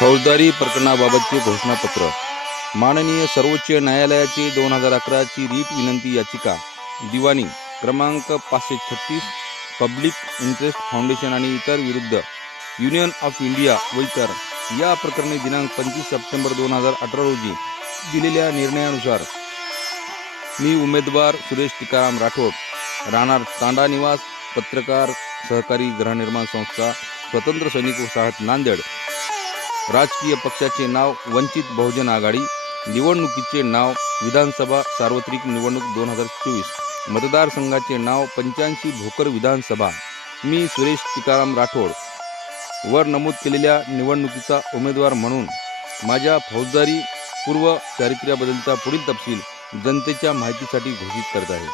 फौजदारी प्रकरणाबाबतचे घोषणापत्र. माननीय सर्वोच्च न्यायालयाचे दोन हजार अकराची रीट विनंती याचिका. दिवाणी. क्रमांक पाचशे छत्तीस पब्लिक इंटरेस्ट फाउंडेशन आणि इतर विरुद्ध. युनियन ऑफ इंडिया व इतर या प्रकरणी दिनांक पंचवीस सप्टेंबर दोन हजार अठरा रोजी दिलेल्या निर्णयानुसार मी उमेदवार सुरेश टिकाराम राठोड राहणार तांडा निवास पत्रकार सहकारी गृहनिर्माण संस्था स्वतंत्र सैनिक वसाहत नांदेड राजकीय पक्षाचे नाव वंचित बहुजन आघाडी निवडणुकीचे नाव विधानसभा सार्वत्रिक निवडणूक दोन हजार चोवीस मतदारसंघाचे नाव पंच्याऐंशी भोकर विधानसभा. मी सुरेश टिकाराम राठोड. वर नमूद केलेल्या निवडणुकीचा उमेदवार म्हणून माझ्या फौजदारी पूर्व चारित्र्याबद्दलचा पुढील तपशील जनतेच्या माहितीसाठी घोषित करत आहे.